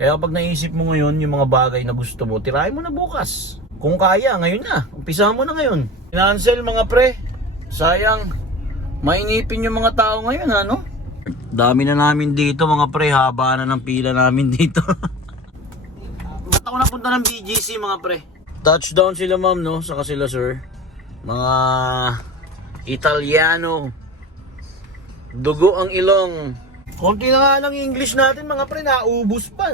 Kaya kapag naisip mo ngayon yung mga bagay na gusto mo, tirahin mo na bukas. Kung kaya, ngayon na. Umpisahan mo na ngayon. Cancel mga pre. Sayang. Mainipin yung mga tao ngayon, ano? Dami na namin dito mga pre. Haba na ng pila namin dito. Ba't ako napunta ng BGC mga pre? Touchdown sila ma'am, no? Saka sila sir. Mga Italiano. Dugo ang ilong. Konti na nga lang English natin mga pre. Naubos pa.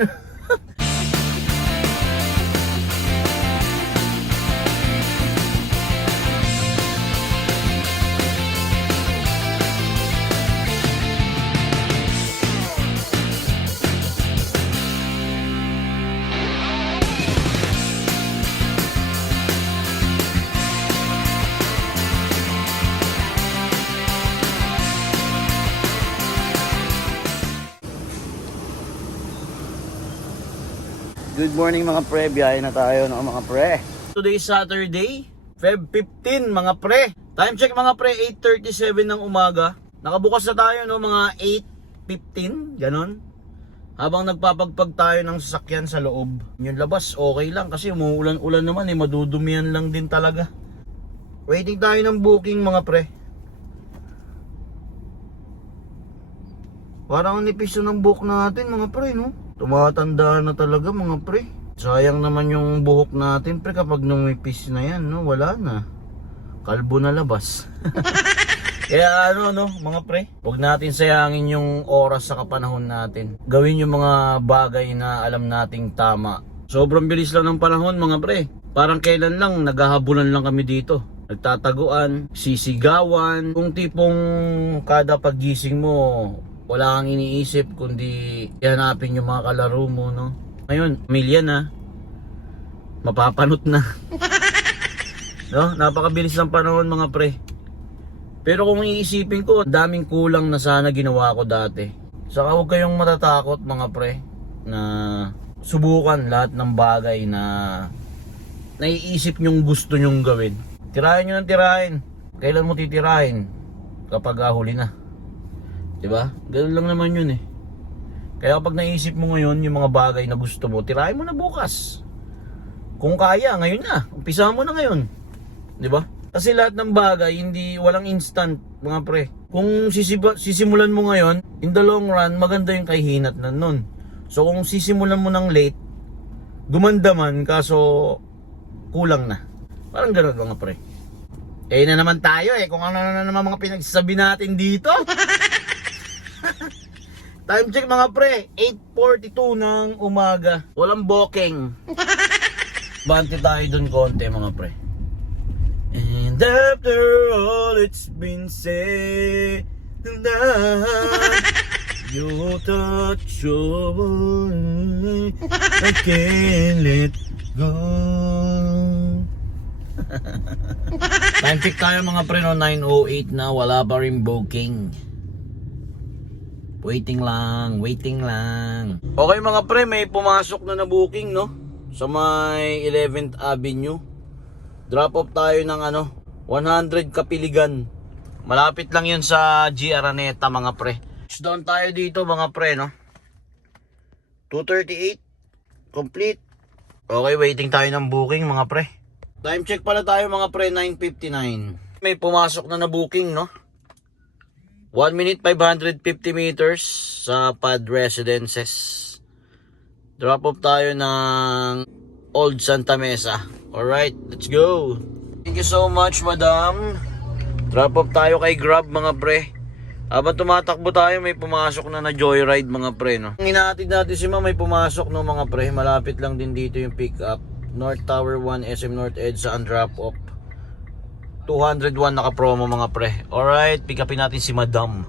Good morning mga pre, biyahe na tayo no mga pre. Today is Saturday, Feb 15 mga pre. Time check mga pre, 8:37 ng umaga. Nakabukas na tayo no mga 8:15, ganon. Habang nagpapagpag tayo ng sasakyan sa loob. Yung labas okay lang kasi umuulan-ulan naman eh, madudumihan lang din talaga. Waiting tayo ng booking mga pre. Parang nipis ng book natin mga pre no. Tumatanda na talaga mga pre. Sayang naman yung buhok natin pre kapag numipis na yan no. Wala na. Kalbo na labas. Kaya ano no mga pre, huwag natin sayangin yung oras sa kapanahon natin. Gawin yung mga bagay na alam nating tama. Sobrang bilis lang ng panahon mga pre. Parang kailan lang naghahabulan lang kami dito. Nagtataguan, sisigawan. Kung tipong kada paggising mo wala kang iniisip kundi hanapin yung mga kalaro mo no. Ngayon, pamilya na. Mapapanot na. No, napakabilis ng panahon mga pre. Pero kung iisipin ko, daming kulang na sana ginawa ko dati. Saka huwag kayong matatakot mga pre na subukan lahat ng bagay na naiisip nyong gusto nyong gawin. Tirahin nyo ng tirahin. Kailan mo titirahin? Kapag huli na. Diba? Ganun lang naman yun eh. Kaya kapag naisip mo ngayon yung mga bagay na gusto mo, tirahin mo na bukas. Kung kaya, ngayon na. Umpisahan mo na ngayon. Diba? Kasi lahat ng bagay, walang instant mga pre. Kung sisimulan mo ngayon, in the long run, maganda yung kahihinat na nun. So kung sisimulan mo ng late, gumanda man, kaso kulang na. Parang ganun mga pre. Eh na naman tayo eh, kung ano na naman mga pinagsasabi natin dito. Time check mga pre, 8:42 ng umaga. Walang booking. Bante tayo dun konti mga pre. And after all it's been said, you touch your body, I can't let go. Time check tayo mga pre no, 9:08 na, wala pa rin booking. Waiting lang, waiting lang. Okay mga pre, may pumasok na booking no sa may 11th Avenue. Drop off tayo ng 100 Kapiligan. Malapit lang yun sa G. Araneta mga pre. Down tayo dito mga pre no. 2:38 complete. Okay, waiting tayo ng booking mga pre. Time check pala tayo mga pre, 9:59. May pumasok na booking no. 1 minute 550 meters sa Pad Residences. Drop off tayo ng Old Santa Mesa. Alright, let's go. Thank you so much madam. Drop off tayo kay Grab mga pre. Habang tumatakbo tayo, may pumasok na joyride mga pre no. Hinahatid natin si ma'am, may pumasok no mga pre. Malapit lang din dito yung pick up. North Tower 1 SM North Edge sa drop off. 201 naka-promo mga pre. Alright, pick upin natin si madam.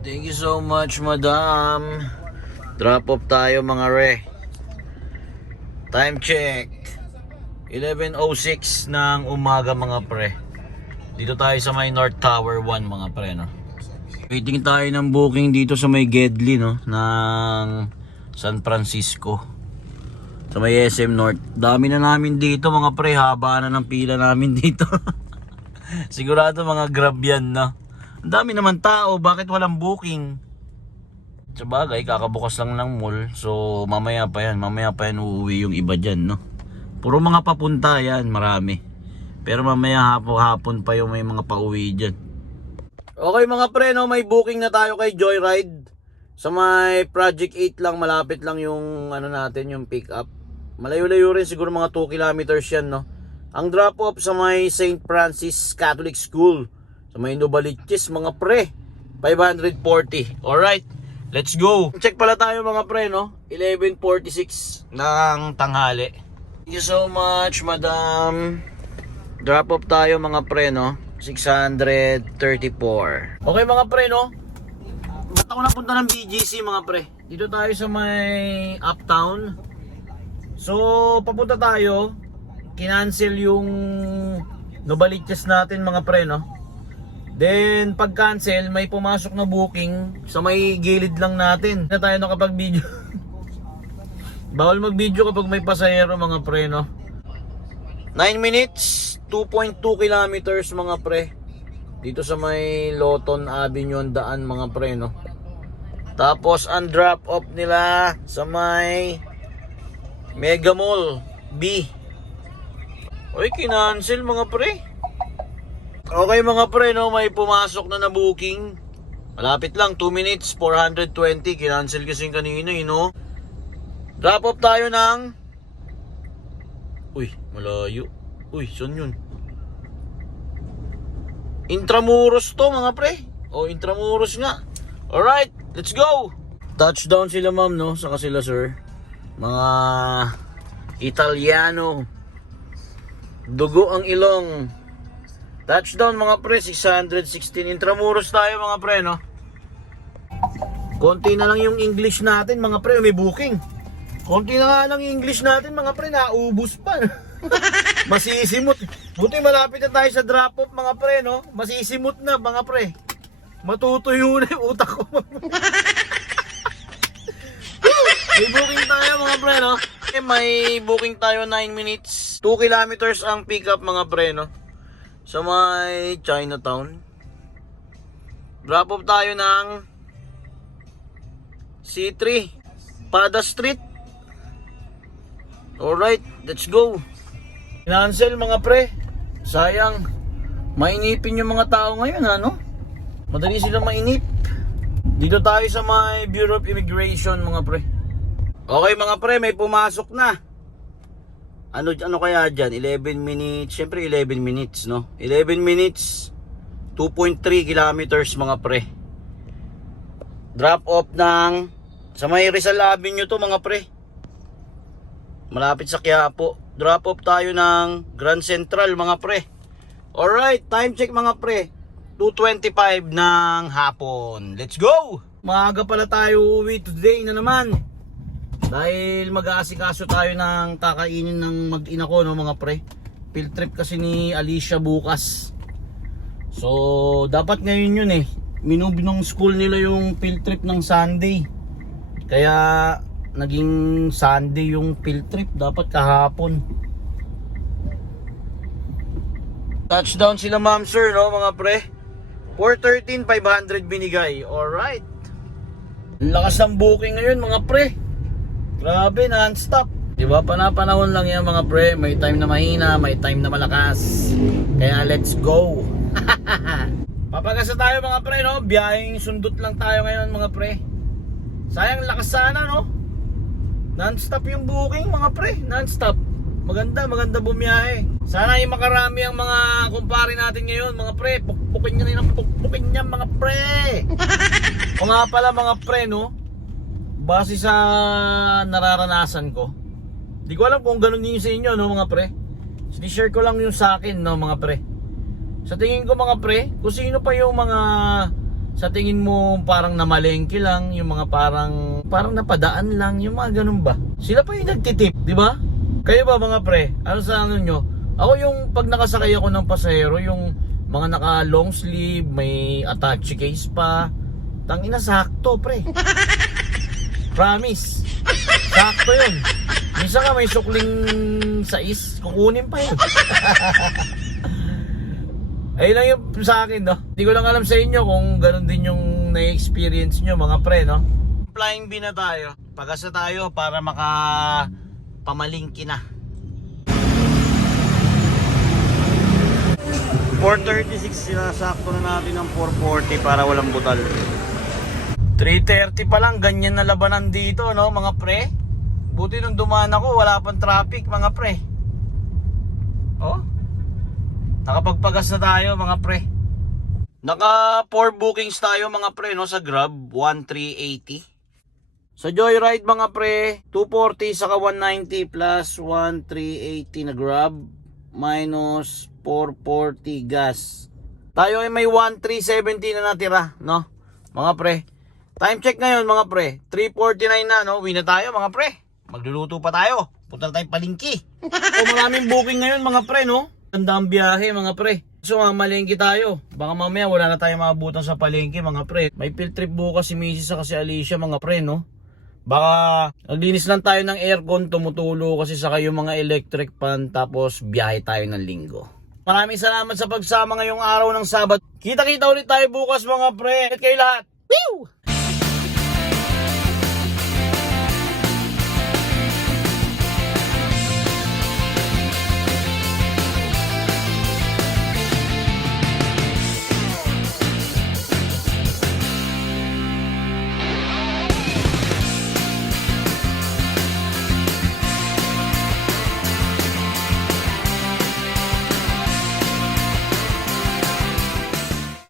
Thank you so much madam. Drop off tayo mga re. Time check 11:06 ng umaga mga pre. Dito tayo sa may North Tower 1 mga pre no. Waiting tayo ng booking dito sa may Gedli no, ng San Francisco. Sa may SM North. Dami na namin dito mga pre. Haba na ng pila namin dito. Sigurado mga Grab yan no. Ang dami naman tao. Bakit walang booking? Sa bagay, kakabukas lang ng mall. So, mamaya pa yan uuwi yung iba dyan, no? Puro mga papunta yan, marami. Pero mamaya hapon pa yung may mga pauwi dyan. Okay mga pre, no? May booking na tayo kay Joyride. Sa may Project 8 lang, malapit lang yung ano natin, yung pick up. Malayo-layo rin, siguro mga 2 kilometers yan, no? Ang drop off sa may St. Francis Catholic School. Sa may Novaliches, mga pre. 540. Alright, let's go. Check pala tayo mga pre, no? 11:46 ng tanghali. Thank you so much, madam. Drop off tayo mga pre, no? 634. Okay mga pre, no? Ba't ako napunta ng BGC mga pre? Dito tayo sa may uptown. So, papunta tayo. Kinancel yung Novaliches natin mga pre, no? Then, pag cancel, may pumasok na booking sa may gilid lang natin. Na tayo nakapag-video. Bawal mag-video kapag may pasahero mga pre, no? 9 minutes, 2.2 kilometers mga pre. Dito sa may Loton Avenue ang daan mga pre, no? Tapos, ang drop off nila sa may Mega Mall B. Oy, kinancel mga pre. Okay mga pre, no, may pumasok na booking. Malapit lang, 2 minutes, 420. Kinancel kasi kanina, no? Drop off tayo ng... Uy, malayo. Uy, saan yun? Intramuros to mga pre. O, Intramuros nga. Alright, let's go. Touchdown sila ma'am, no? Saka sila sir. Mga Italiano. Dugo ang ilong. Touchdown mga pre, 616. Intramuros tayo mga pre, no? Konti na lang yung English natin mga pre, may booking. Konti na nga lang yung English natin mga pre, naubos pa. Masisimot. Buti malapit na tayo sa drop off mga pre, no? Masisimot na mga pre. Matutuyo na yung utak ko. May booking tayo mga pre, no? May booking tayo 9 minutes. 2 kilometers ang pick up mga pre, no? Sa may Chinatown. Drop off tayo ng C3 Pada Street. Alright, let's go. Cancel mga pre. Sayang. Mainipin yung mga tao ngayon, ano? Madali silang mainip. Dito tayo sa may Bureau of Immigration mga pre. Okay mga pre, may pumasok na. Ano kaya dyan? 11 minutes. Siyempre 11 minutes, no? 11 minutes, 2.3 kilometers mga pre. Drop off ng sa may Rizal Avenue to mga pre. Malapit sa Quiapo. Drop off tayo ng Grand Central mga pre. Alright, time check mga pre. 2:25 ng hapon. Let's go! Maaga pala tayo uwi today na naman. Dahil mag-aasikaso tayo ng kakainin ng mag-ina ko, no mga pre. Field trip kasi ni Alicia bukas. So, dapat ngayon yun eh. Minove ng school nila yung field trip ng Sunday. Kaya, naging Sunday yung field trip. Dapat kahapon. Touchdown sila ma'am sir, no mga pre. 413, 500 binigay. Alright. Lakas ng booking ngayon mga pre. Grabe, non-stop. Diba, panahon lang yan mga pre. May time na mahina, may time na malakas. Kaya let's go. Papagasa tayo mga pre, no? Biyaheng sundot lang tayo ngayon mga pre. Sayang lakas sana, no? Non-stop yung booking mga pre. Non-stop. Maganda bumiyahe. Sana yung makarami ang mga kumpare natin ngayon mga pre. Pukpukin nyo na yung pukpukin nyo mga pre. O nga pala mga pre, no? Base sa nararanasan ko, di ko alam kung ganun din yung sa inyo, no mga pre. Sinishare ko lang yung sa akin, no mga pre. Sa tingin ko mga pre, kung sino pa yung mga sa tingin mo parang namalengke lang, yung mga parang napadaan lang, yung mga ganun ba, sila pa yung nagtitip, di ba? Kayo ba mga pre, ano sa ano nyo? Ako yung pag nakasakay ako ng pasahero, yung mga naka long sleeve, may attache case pa, tangina sakto pre. Promise. Sakto yun. Minsan ka may sukling sais, kukunin pa yun. Ayun lang yung sa akin, no? Hindi ko lang alam sa inyo kung ganun din yung na-experience nyo mga pre, no? Flying B na tayo. Pagasa tayo para pamalingki na. 4:36, sinasakto na natin ang 4:40 para walang butal. 3:30 pa lang, ganyan na labanan dito, no mga pre. Buti nung dumaan ako, wala pang traffic mga pre. Oh, nakapagpagas na tayo mga pre. Naka 4 bookings tayo mga pre, no, sa Grab, 1,380. Sa Joyride mga pre, 240 saka 190 plus 1,380 na Grab minus 440 gas. Tayo ay may 1,370 na natira, no? Mga pre. Time check ngayon mga pre, 3:49 na, no? Uwi na tayo mga pre. Magluluto pa tayo. Punta na tayong palengke. So maraming booking ngayon mga pre, no? Ganda ang biyahe mga pre. So mamalengke tayo. Baka mamaya wala na tayo maabutan sa palengke mga pre. May field trip bukas si Mrs. sa si Alicia mga pre, no? Baka naglinis lang tayo ng aircon, tumutulo kasi sa kayo mga electric fan, tapos biyahe tayo ng linggo. Maraming salamat sa pagsama ngayong araw ng Sabat. Kita-kita ulit tayo bukas mga pre. At kayo lahat. Woo!